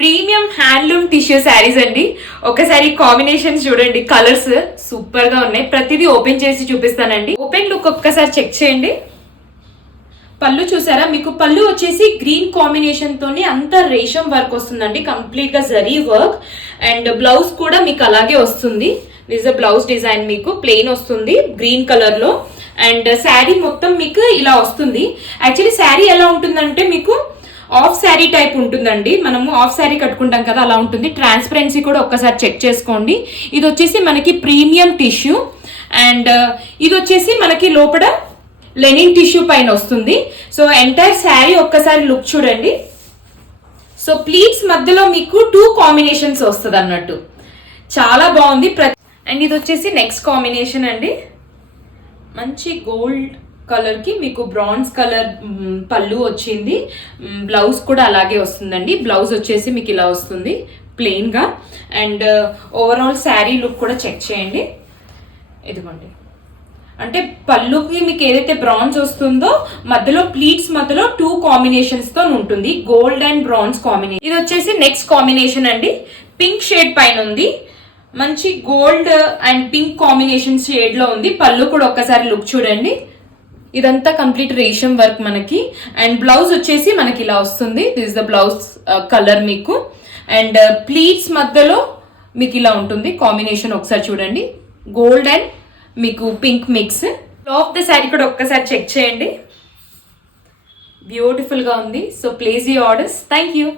Premium handloom tissue saris అండి. ఒకసారి combinations చూడండి, కలర్స్ సూపర్ గా ఉన్నాయి. ప్రతిదీ ఓపెన్ చేసి చూపిస్తానండి. ఓపెన్ లుక్ ఒక్కసారి చెక్ చేయండి. పళ్ళు చూసారా, మీకు పళ్ళు వచ్చేసి గ్రీన్ కాంబినేషన్ తోని అంత రేషం వర్క్ వస్తుందండి, కంప్లీట్ గా జరీ వర్క్. అండ్ బ్లౌజ్ కూడా మీకు అలాగే వస్తుంది. దిస్ బ్లౌజ్ డిజైన్ మీకు ప్లెయిన్ వస్తుంది గ్రీన్ కలర్ లో. అండ్ శారీ మొత్తం మీకు ఇలా వస్తుంది. యాక్చువల్లీ శారీ ఎలా ఉంటుందంటే మీకు ఆఫ్ శారీ టైప్ ఉంటుందండి. మనము ఆఫ్ శారీ కట్టుకుంటాం కదా, అలా ఉంటుంది. ట్రాన్స్పరెన్సీ కూడా ఒక్కసారి చెక్ చేసుకోండి. ఇది వచ్చేసి మనకి ప్రీమియం టిష్యూ. అండ్ ఇది వచ్చేసి మనకి లోపల లెనిన్ టిష్యూ పైన వస్తుంది. సో ఎంటైర్ శారీ ఒక్కసారి లుక్ చూడండి. సో ప్లీట్స్ మధ్యలో మీకు 2 కాంబినేషన్స్ వస్తుంది అన్నట్టు, చాలా బాగుంది. అండ్ ఇది వచ్చేసి నెక్స్ట్ కాంబినేషన్ అండి. మంచి గోల్డ్ కలర్ కి మీకు బ్రాంజ్ కలర్ పళ్ళు వచ్చింది. బ్లౌజ్ కూడా అలాగే వస్తుందండి. బ్లౌజ్ వచ్చేసి మీకు ఇలా వస్తుంది ప్లెయిన్ గా. అండ్ ఓవరాల్ శారీ లుక్ కూడా చెక్ చేయండి. ఇదిగోండి, అంటే పళ్ళుకి మీకు ఏదైతే బ్రాంజ్ వస్తుందో మధ్యలో ప్లీట్స్ మధ్యలో 2 కాంబినేషన్స్ తో ఉంటుంది, గోల్డ్ అండ్ బ్రాంజ్ కాంబినేషన్. ఇది వచ్చేసి నెక్స్ట్ కాంబినేషన్ అండి. పింక్ షేడ్ పైన ఉంది, మంచి gold and pink combination shade లో ఉంది. పళ్ళు కూడా ఒక్కసారి లుక్ చూడండి. ఇదంతా కంప్లీట్ రేషం వర్క్ మనకి. అండ్ బ్లౌజ్ వచ్చేసి మనకి ఇలా వస్తుంది. దిస్ ద బ్లౌజ్ కలర్ మీకు. అండ్ ప్లీట్స్ మధ్యలో మీకు ఇలా ఉంటుంది కాంబినేషన్. ఒకసారి చూడండి, గోల్డ్ అండ్ మీకు pink mix. Top the sari కూడా ఒక్కసారి చెక్ చేయండి, బ్యూటిఫుల్ గా ఉంది. So place your orders. Thank you.